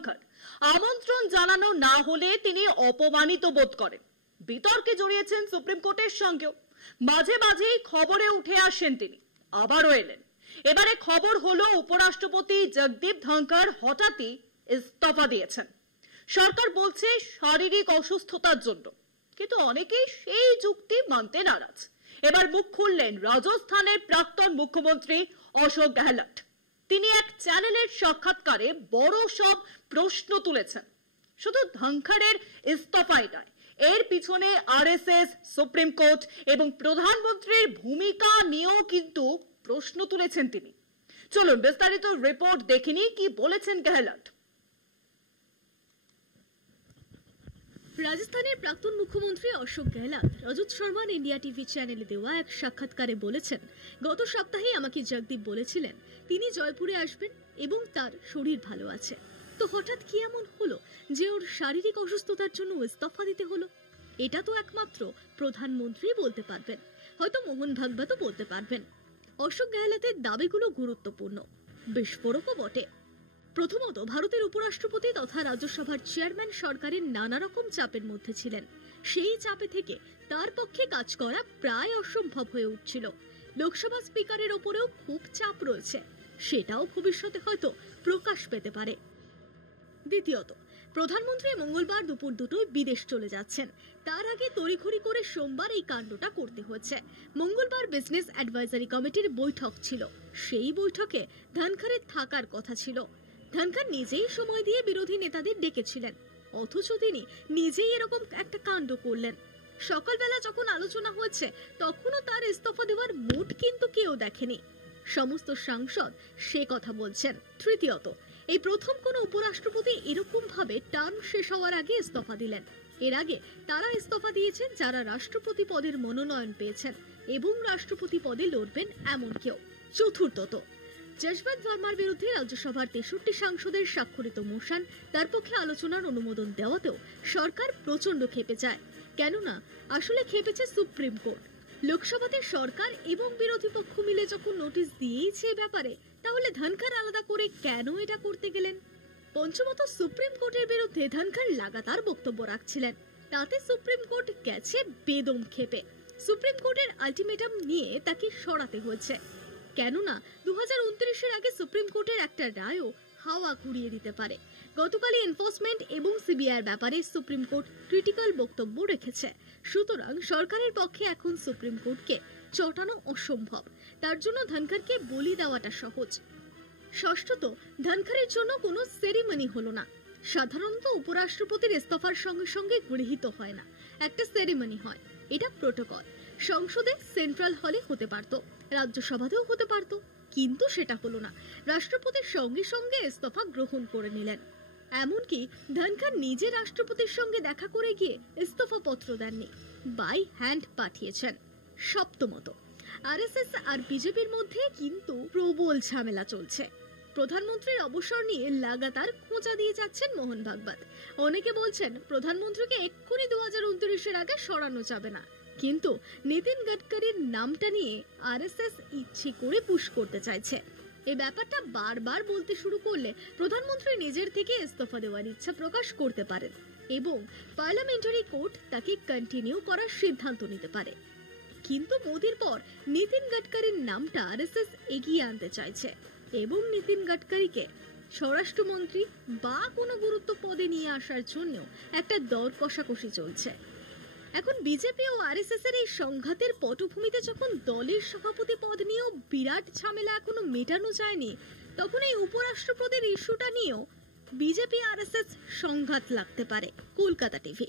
ধনখড়। আমন্ত্রণ জানানো না হলে তিনি অপমানিত বোধ করেন। বিতর্কে জড়িয়েছেন সুপ্রিম কোর্টের সঙ্গেও। মাঝে মাঝেই খবরে উঠে আসেন তিনি, আবারও এলেন। এবারে খবর হলো উপরাষ্ট্রপতি জগদীপ ধনখড় হঠাৎই ইস্তফা দিয়েছেন। সরকার বলছে শারীরিক অসুস্থতার জন্য, কিন্তু অনেকেই সেই যুক্তি মানতে নারাজ। এবার মুখ খুললেন রাজস্থানের প্রাক্তন মুখ্যমন্ত্রী অশোক গেহলট। তিনি এক চ্যানেলের সাক্ষাৎকারে বড় সব প্রশ্ন তুলেছেন। শুধু ধনখড়ের ইস্তফাই নয়, এর পিছনে আরএসএস, সুপ্রিম কোর্ট এবং প্রধানমন্ত্রীর ভূমিকা নিয়েও কিন্তু প্রশ্ন তুলেছেন তিনি। চলুন বিস্তারিত রিপোর্ট দেখিনি কি বলেছেন গেহলট। রাজস্থানের প্রাক্তন মুখ্যমন্ত্রী অশোক গেহলট রজত শর্মার ইন্ডিয়া টিভি চ্যানেলে দেওয়া এক সাক্ষাৎকারে বলেছেন, গত সপ্তাহে আমাকে জগদীপ বলেছিলেন তিনি জয়পুরে আসবেন এবং তার শরীর ভালো আছে। তো হঠাৎ কি এমন হলো যে ওর শারীরিক অসুস্থতার জন্য ইস্তফা দিতে হলো? এটা তো একমাত্র প্রধানমন্ত্রী বলতে পারবেন, হয়তো মোহন ভাগবতও বলতে পারবেন। অশোক গেহলটের দাবিগুলো গুরুত্বপূর্ণ, বিস্ফোরকও বটে। প্রথমত, ভারতের উপরাষ্ট্রপতি তথা রাজ্যসভার চেয়ারম্যান সরকারের নানা রকম চাপের মধ্যে ছিলেন। সেই চাপে থেকে তার পক্ষে কাজ করা প্রায় অসম্ভব হয়ে উঠছিল। লোকসভা স্পিকারের ওপরেও খুব চাপ রয়েছে, সেটাও ভবিষ্যতে হয়তো প্রকাশ পেতে পারে। দ্বিতীয়ত, প্রধানমন্ত্রী মঙ্গলবার দুপুর দুটোয় বিদেশ চলে যাচ্ছেন। তার আগে তড়িঘড়ি করে সোমবার এই কাণ্ডটা করতে হয়েছে। মঙ্গলবার বিজনেস অ্যাডভাইজারি কমিটির বৈঠক ছিল, সেই বৈঠকে ধনখড়ের থাকার কথা ছিল। ধনখড় নিজেই সময় দিয়ে বিরোধী নেতাদের ডেকেছিলেন, অথচ তিনি নিজেই এরকম একটা কাণ্ড করলেন। সকালবেলা যখন আলোচনা হয়েছে তখনও তার ইস্তফা দেওয়ার মুড কিন্তু কেউ দেখেনি, সমস্ত সাংসদ সে কথা বলছেন। তৃতীয়ত, এই প্রথম কোন উপরাষ্ট্রপতি এরকম ভাবে টার্ম শেষ হওয়ার আগে ইস্তফা দিলেন। এর আগে তারা ইস্তফা দিয়েছেন যারা রাষ্ট্রপতি পদের মনোনয়ন পেয়েছেন এবং রাষ্ট্রপতি পদে লড়বেন এমন কেউ। চতুর্থত, যশবন্ত ভার্মার বিরুদ্ধে রাজ্যসভার 63 সাংসদের স্বাক্ষরিত মোশন তার পক্ষে আলোচনার অনুমোদন দেওয়াতেও সরকার প্রচন্ড ক্ষেপে যায়। কেননা আসলে খেপেছে সুপ্রিম কোর্ট। লোকসভাতে সরকার এবং বিরোধী পক্ষ মিলে যখন নোটিশ দিয়েইছে ব্যাপারে, তাহলে ধনখড় আলাদা করে কেন এটা করতে গেলেন? পঞ্চমত, সুপ্রিম কোর্টের বিরুদ্ধে ধনখড় লাগাতার বক্তব্য রাখছিলেন, তাতে সুপ্রিম কোর্ট গেছে বেদম ক্ষেপে। সুপ্রিম কোর্টের আলটিমেটাম নিয়ে তাকে সরাতে হয়েছে, কেননা 2029-এর আগে সুপ্রিম কোর্টের একটা রায়ও হাওয়া ঘুরিয়ে দিতে পারে। গতকালই এনফোর্সমেন্ট এবং সিবিআইয়ের ব্যাপারে সুপ্রিম কোর্ট ক্রিটিক্যাল বক্তব্য রেখেছে। সুতরাং সরকারের পক্ষে এখন সুপ্রিম কোর্টকে চটানো অসম্ভব, তার জন্য ধনখড়কে বলি দেওয়াটা সহজ। ষষ্ঠত, ধনখড়ের জন্য কোনো সেরিমনি হলো না। সাধারণত উপরাষ্ট্রপতির ইস্তফার সঙ্গে সঙ্গে গৃহীত হয় না, একটা সেরিমনি হয়, এটা প্রোটোকল। সংসদে সেন্ট্রাল হলে হতে পারত, রাজ্যসভাতেও হতে পারত, কিন্তু সেটা হলো না। রাষ্ট্রপতির সঙ্গে সঙ্গে ইস্তফা গ্রহণ করে নিলেন। এমনকি ধনখড় নিজে রাষ্ট্রপতির সঙ্গে দেখা করে গিয়ে ইস্তফা পত্র দেননি, বাই হ্যান্ড পাঠিয়েছেন। সপ্তমত, আরএসএস আর বিজেপির মধ্যে কিন্তু প্রবল ঝামেলা চলছে। প্রধানমন্ত্রীর অবসর নিয়ে লাগাতার খোঁচা দিয়ে যাচ্ছেন মোহন ভাগবত। অনেকে বলছেন প্রধানমন্ত্রীকে এক্ষুনি 2029-এর আগে সরানো যাবে না, কিন্তু নীতিন গডকরির নামটা নিয়ে আরএসএস ইচ্ছে করে পুশ করতে চাইছে। এই ব্যাপারটা বারবার বলতে শুরু করলে প্রধানমন্ত্রী নিজের থেকে ইস্তফা দেওয়ার ইচ্ছা প্রকাশ করতে পারেন এবং পার্লামেন্টারি কোর্ট তাকে কন্টিনিউ করার সিদ্ধান্ত নিতে পারে। কিন্তু মোদির পর নীতিন গডকরির নামটা আরএসএস এগিয়ে আনতে চাইছে এবং নীতিন গডকরিকে স্বরাষ্ট্রমন্ত্রী বা কোনো গুরুত্ব পদে নিয়ে আসার জন্য একটা দর কষাকষি চলছে। এখন বিজেপি ও আরএসএস এর এই সংঘাতের পটভূমিতে যখন দলের সভাপতি পদ নিয়েও বিরাট ঝামেলা এখনো মেটানো যায়নি, তখন এই উপরাষ্ট্রপতির ইস্যুটা নিয়েও বিজেপি আরএসএস সংঘাত লাগতে পারে। কলকাতা টিভি।